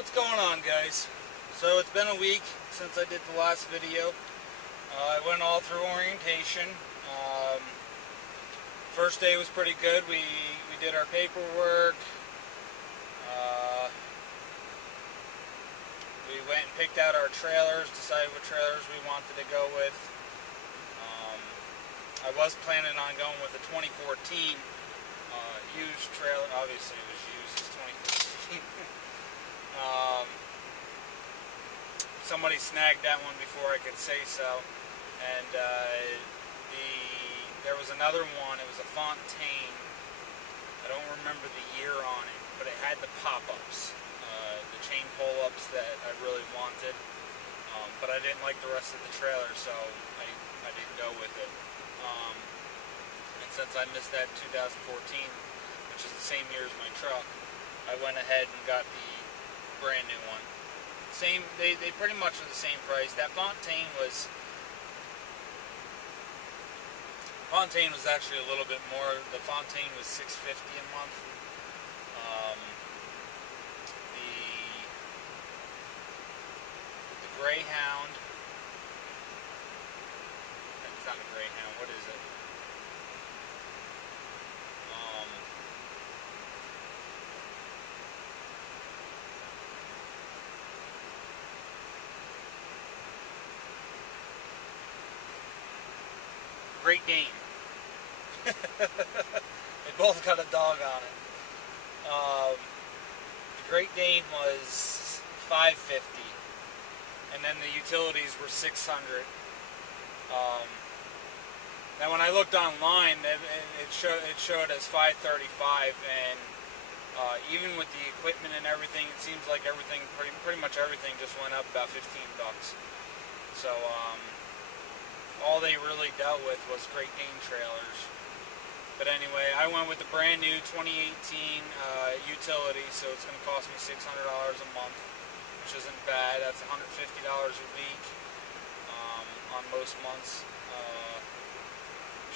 What's going on, guys? So it's been a week since I did the last video. I went all through orientation. First day was pretty good. We did our paperwork. We went and picked out our trailers, decided what trailers we wanted to go with. I was planning on going with a 2014 used trailer. Obviously it was used, it's 2014. Somebody snagged that one before I could say so, and there was another one. It was a Fontaine. I don't remember the year on it, but it had the pop-ups, the chain pull-ups that I really wanted, but I didn't like the rest of the trailer, so I didn't go with it. And since I missed that 2014, which is the same year as my truck, I went ahead and got the brand new one. Same, they pretty much are the same price. That Fontaine was actually a little bit more. The Fontaine was $650 a month. The Greyhound. It's not a Greyhound. What is it? Great Dane. They both got a dog on it. The Great Dane was $550, and then the utilities were $600. Now, when I looked online, it showed as $535, and even with the equipment and everything, it seems like everything, pretty much everything, just went up about $15. So all they really dealt with was Great Dane trailers. But anyway, I went with the brand new 2018 utility, so it's going to cost me $600 a month, which isn't bad. That's $150 a week on most months.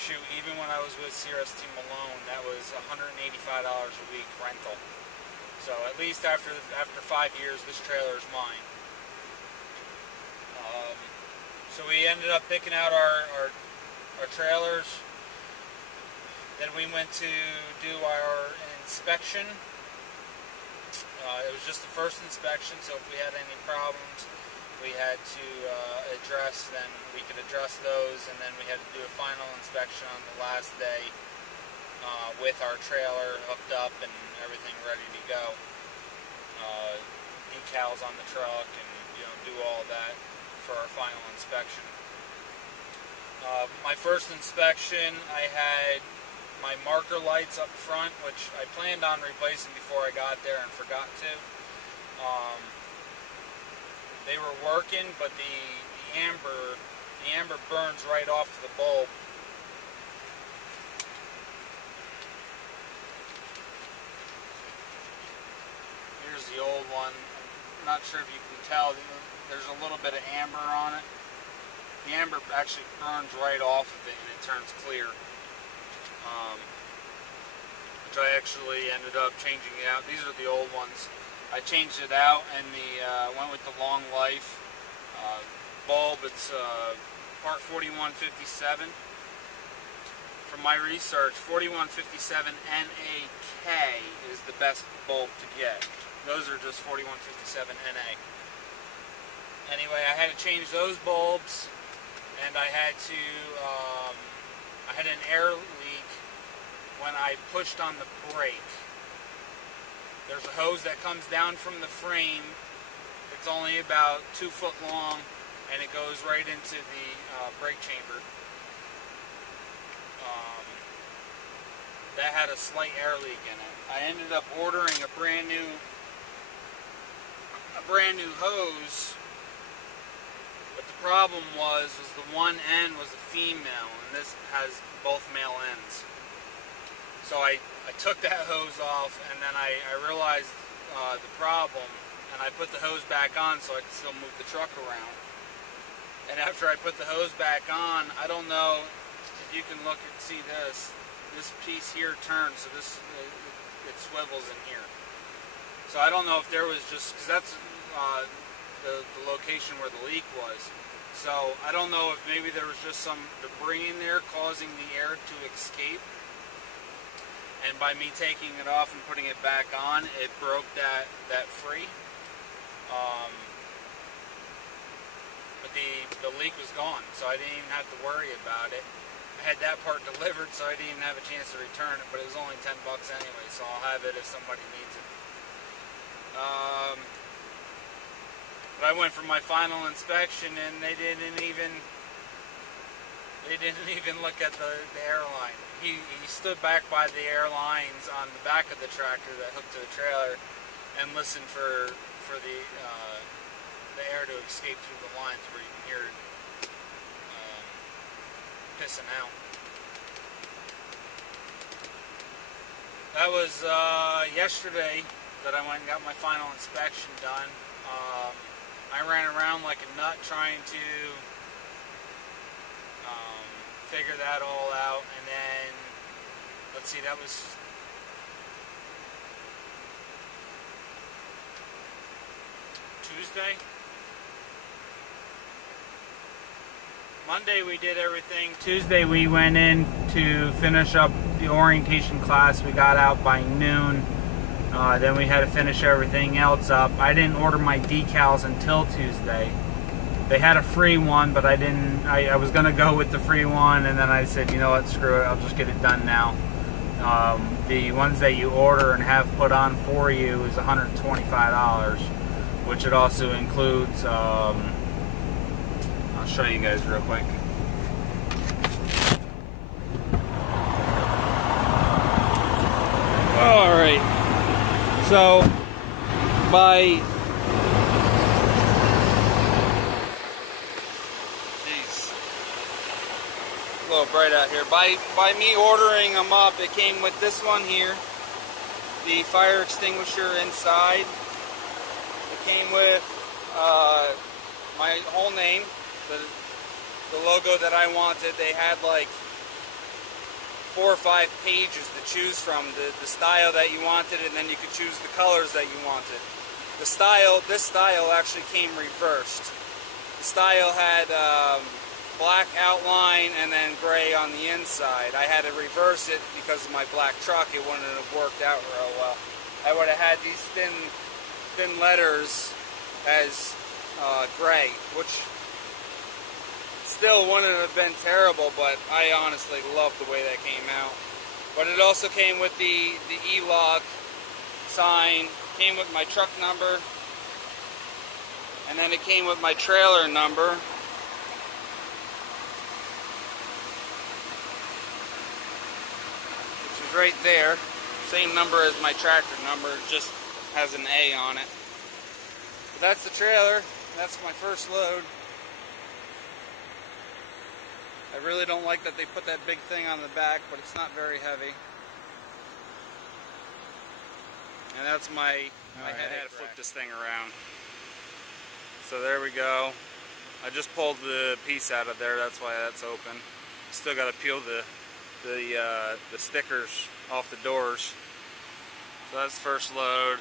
Shoot, even when I was with CRST Malone, that was $185 a week rental. So at least after 5 years, this trailer is mine. So we ended up picking out our trailers. Then we went to do our inspection. It was just the first inspection, so if we had any problems we had to address, then we could address those, and then we had to do a final inspection on the last day with our trailer hooked up and everything ready to go. Decals on the truck, and do all that for our final inspection. My first inspection, I had my marker lights up front, which I planned on replacing before I got there and forgot to. They were working, but the amber burns right off the bulb. Here's the old one. I'm not sure if you can tell. There's a little bit of amber on it. The amber actually burns right off of it and it turns clear. Which I actually ended up changing it out. These are the old ones. I changed it out and went with the long life bulb. It's part 4157. From my research, 4157 NAK is the best bulb to get. Those are just 4157 NA. Anyway, I had to change those bulbs, and I had an air leak when I pushed on the brake. There's a hose that comes down from the frame. It's only about 2 foot long, and it goes right into the brake chamber. That had a slight air leak in it. I ended up ordering a brand new hose. But the problem was the one end was a female, and this has both male ends. So I took that hose off, and then I realized the problem, and I put the hose back on so I could still move the truck around. And after I put the hose back on, I don't know if you can look and see this. This piece here turns, so it swivels in here. So I don't know if there was just, because that's the location where the leak was. So I don't know if maybe there was just some debris in there causing the air to escape. And by me taking it off and putting it back on, it broke that free. But the leak was gone, so I didn't even have to worry about it. I had that part delivered, so I didn't even have a chance to return it, but it was only $10 anyway, so I'll have it if somebody needs it. But I went for my final inspection, and they didn't even look at the airline. He stood back by the airlines on the back of the tractor that hooked to the trailer and listened for the air to escape through the lines where you can hear it pissing out. That was yesterday that I went and got my final inspection done. I ran around like a nut trying to figure that all out, and then let's see, that was Tuesday. Monday we did everything. Tuesday we went in to finish up the orientation class. We got out by noon. Then we had to finish everything else up. I didn't order my decals until Tuesday. They had a free one, but I didn't. I was going to go with the free one, and then I said, you know what, screw it, I'll just get it done now. The ones that you order and have put on for you is $125, which it also includes, I'll show you guys real quick. Alright, so by a little bright out here. By me ordering them up, it came with this one here, the fire extinguisher inside. It came with my whole name, the logo that I wanted. They had like 4 or 5 pages to choose from, the style that you wanted, and then you could choose the colors that you wanted. This style actually came reversed. The style had black outline and then gray on the inside. I had to reverse it because of my black truck. It wouldn't have worked out real well. I would have had these thin letters as gray, which still wouldn't have been terrible, but I honestly loved the way that came out. But it also came with the E-log sign, came with my truck number, and then it came with my trailer number. Right there, same number as my tractor number, just has an A on it. But that's the trailer. That's my first load. I really don't like that they put that big thing on the back, but it's not very heavy. And that's my head. I had to flip this thing around. So there we go. I just pulled the piece out of there. That's why that's open. Still got to peel the stickers off the doors. So that's the first load.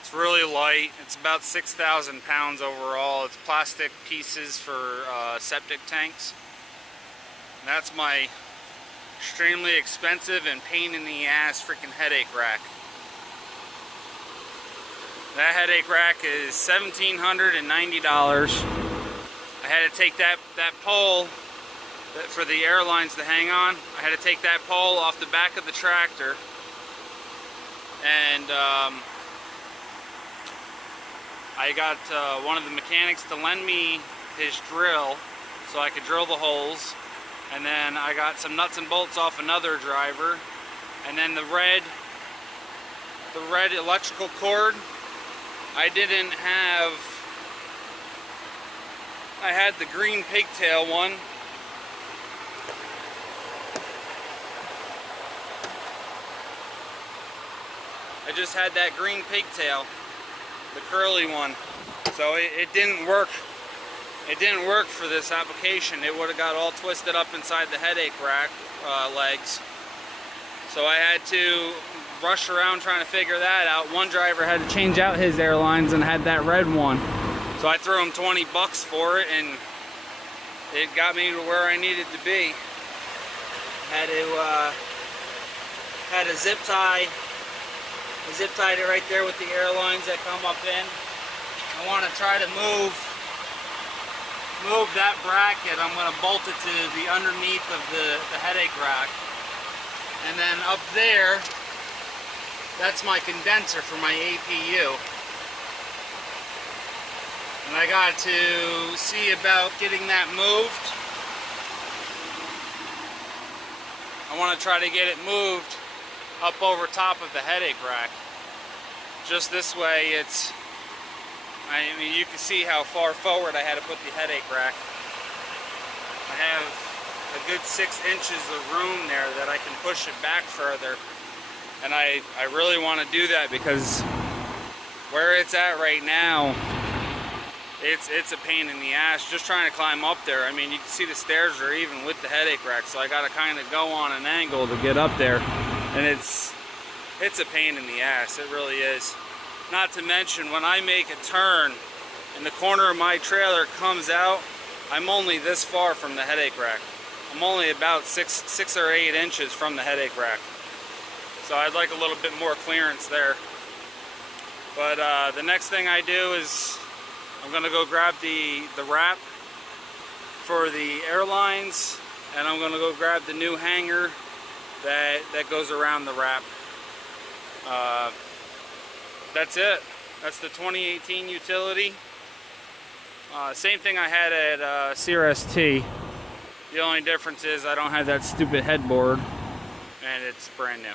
It's really light. It's about 6,000 pounds overall. It's plastic pieces for septic tanks. And that's my extremely expensive and pain in the ass freaking headache rack. That headache rack is $1,790. I had to take that pole for the airlines to hang on. I had to take that pole off the back of the tractor, and I got one of the mechanics to lend me his drill so I could drill the holes, and then I got some nuts and bolts off another driver, and then the red electrical cord I didn't have. I had the green pigtail one. I just had that green pigtail, the curly one, so it didn't work. It didn't work for this application. It would have got all twisted up inside the headache rack legs. So I had to rush around trying to figure that out. One driver had to change out his airlines and had that red one. So I threw him 20 bucks for it, and it got me to where I needed to be. Had to zip tie. I zip tied it right there with the airlines that come up in. I want to try to move that bracket. I'm going to bolt it to the underneath of the headache rack. And then up there, that's my condenser for my APU. And I got to see about getting that moved. I want to try to get it moved up over top of the headache rack. Just this way, I mean, you can see how far forward I had to put the headache rack. I have a good 6 inches of room there that I can push it back further. And I really want to do that because where it's at right now, it's a pain in the ass just trying to climb up there. I mean, you can see the stairs are even with the headache rack, so I got to kind of go on an angle to get up there. And it's a pain in the ass, it really is. Not to mention, when I make a turn and the corner of my trailer comes out, I'm only this far from the headache rack. I'm only about 6 or 8 inches from the headache rack. So I'd like a little bit more clearance there. But the next thing I do is I'm gonna go grab the wrap for the airlines, and I'm gonna go grab the new hanger that goes around the wrap. That's it. That's the 2018 utility. Same thing I had at CRST. The only difference is I don't have that stupid headboard, and it's brand new.